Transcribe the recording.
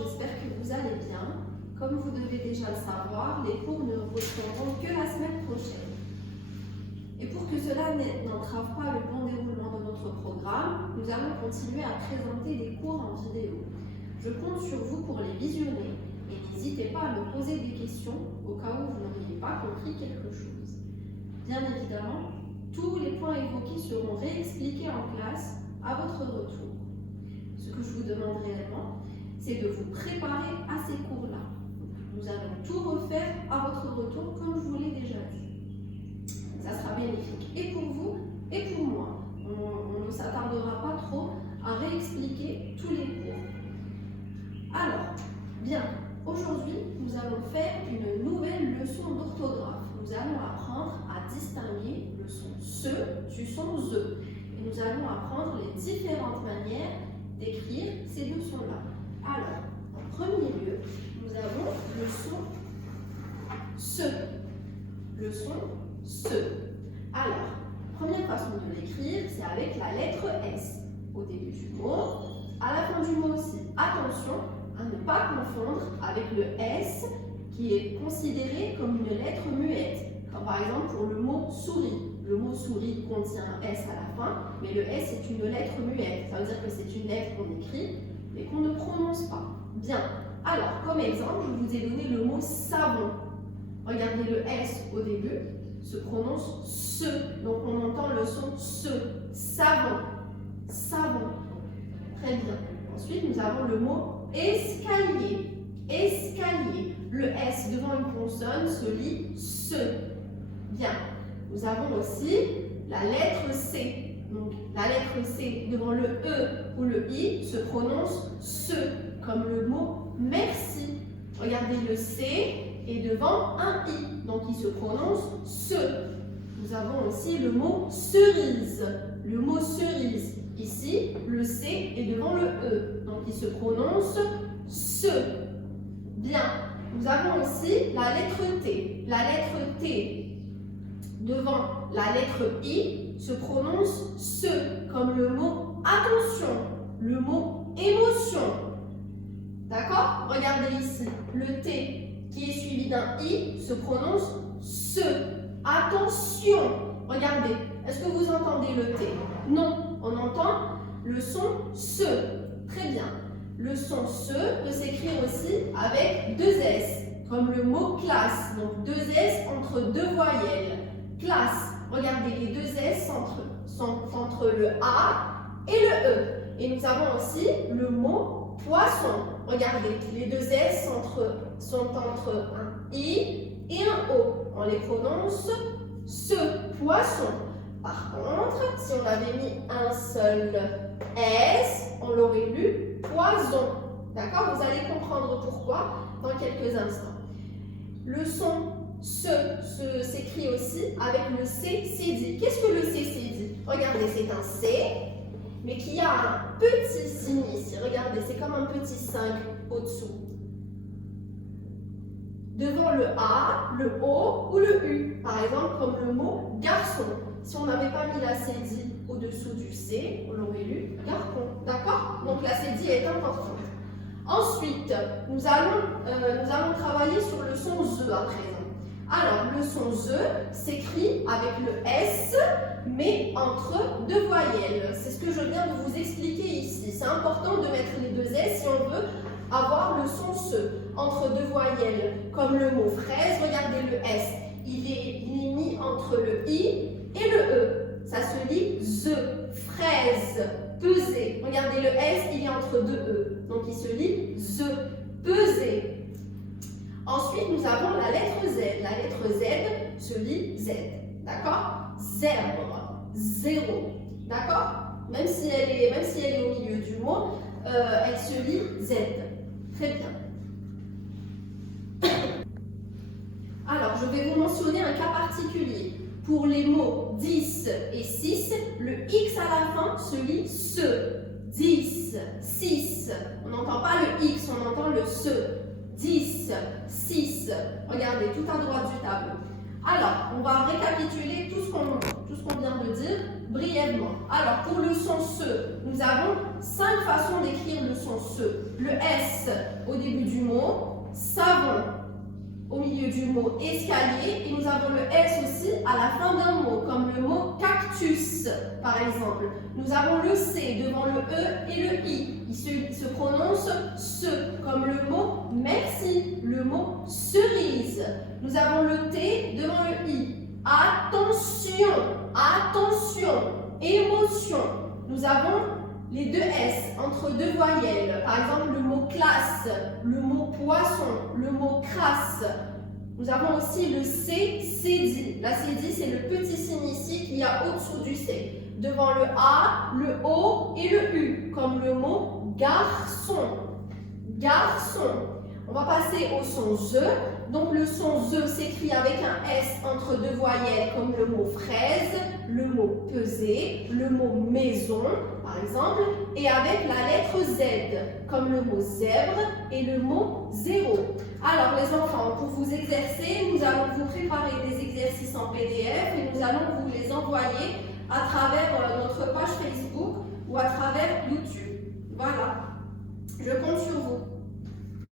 j'espère que vous allez bien. Comme vous devez déjà le savoir, les cours ne reprendront que la semaine prochaine. Et pour que cela n'entrave pas le bon déroulement de notre programme, nous allons continuer à présenter des cours en vidéo. Je compte sur vous pour les visionner et n'hésitez pas à me poser des questions au cas où vous n'auriez pas compris quelque chose. Bien évidemment, tous les points évoqués seront réexpliqués en classe à votre retour. Ce que je vous demande réellement, c'est de vous préparer à ces cours-là. Nous allons tout refaire à votre retour comme je vous l'ai déjà dit. Ça sera bénéfique et pour vous et pour moi. On ne s'attardera pas trop à réexpliquer tous les cours. Alors, bien, aujourd'hui, nous allons faire une nouvelle leçon d'orthographe. Nous allons apprendre à distinguer le son SE du son ZE. Et nous allons apprendre les différentes manières d'écrire ces deux sons-là. Alors, en premier lieu, nous avons le son SE. Le son SE. Alors, première façon de l'écrire, c'est avec la lettre S. Au début du mot, à la fin du mot aussi. Attention à ne pas confondre avec le S qui est considéré comme une lettre muette. Comme par exemple pour le mot souris. Le mot souris contient un S à la fin, mais le S est une lettre muette. Ça veut dire que c'est une lettre qu'on écrit, mais qu'on ne prononce pas. Bien. Alors, comme exemple, je vous ai donné le mot savon. Regardez le S au début, se prononce SE. Donc on entend le son SE. Savon. Savon. Très bien. Ensuite, nous avons le mot escalier. Escalier. Le S devant une consonne se lit SE. Bien. Nous avons aussi la lettre C. Donc, la lettre C devant le E ou le I se prononce SE, comme le mot merci. Regardez, le C est devant un I, donc il se prononce SE. Nous avons aussi le mot cerise. Le mot cerise. Ici, le C est devant le E, donc il se prononce SE. Bien. Nous avons aussi la lettre T. La lettre T devant la lettre I se prononce SE, comme le mot attention, le mot émotion. D'accord? Regardez ici, le T qui est suivi d'un I se prononce SE. Attention! Regardez, est-ce que vous entendez le T? Non, on entend le son SE. Très bien. Le son SE peut s'écrire aussi avec deux S, comme le mot classe. Donc deux S entre deux voyelles. Classe. Regardez, les deux S sont entre le A et le E. Et nous avons aussi le mot poisson. Regardez, les deux S sont entre un I et un O. On les prononce ce poisson. Par contre, si on avait mis un seul S, on l'aurait lu poison. D'accord? Vous allez comprendre pourquoi dans quelques instants. Le son s'écrit aussi avec le C cédille. Qu'est-ce que le C cédille? Regardez, c'est un C, mais qui a un petit signe ici. Regardez, c'est comme un petit 5 au-dessous. Devant le A, le O ou le U. Par exemple, comme le mot garçon. Si on n'avait pas mis la cédille au-dessous du C, on l'aurait lu garçon. D'accord? Donc la cédille est importante. Ensuite, nous allons travailler sur le son ZE à présent. Alors, le son ZE s'écrit avec le S, mais entre deux voyelles. C'est ce que je viens de vous expliquer ici. C'est important de mettre les deux S si on veut avoir le son SE entre deux voyelles. Comme le mot fraise, regardez le S. Il est mis entre le I et le E. Ça se lit ZE, fraise, peser. Regardez, le S, il est entre deux E. Donc, il se lit ZE, peser. Ensuite, nous avons la lettre Z. La lettre Z se lit Z. D'accord? Zèbre, zéro. D'accord? Même si elle est au milieu du mot, elle se lit Z. Très bien. Alors, je vais vous mentionner un cas particulier. Pour les mots 10 et 6, le X à la fin se lit SE. 10, 6. On n'entend pas le X, on entend le SE. 10, 6. Regardez, tout à droite du tableau. Alors, on va récapituler tout ce qu'on vient de dire brièvement. Alors, pour le son SE, nous avons 5 façons d'écrire le son SE. Le S au début du mot, savon au milieu du mot escalier, et nous avons le S aussi à la fin d'un mot, comme le mot cactus, par exemple. Nous avons le C devant le E et le I. Il se prononce SE, comme le mot merci, le mot cerise. Nous avons le T devant le I. Attention, attention, émotion. Nous avons les 2 S entre 2 voyelles. Par exemple, le mot classe, le mot poisson, le mot crasse. Nous avons aussi le C, cédille. La cédille, c'est le petit signe ici qu'il y a au-dessous du C. Devant le A, le O et le U, comme le mot garçon. Garçon. On va passer au son ZE. Donc le son ZE s'écrit avec un S entre 2 voyelles, comme le mot fraise, le mot peser, le mot maison, par exemple, et avec la lettre Z, comme le mot zèbre et le mot zéro. Alors les enfants, pour vous exercer, nous allons vous préparer des exercices en PDF et nous allons vous les envoyer à travers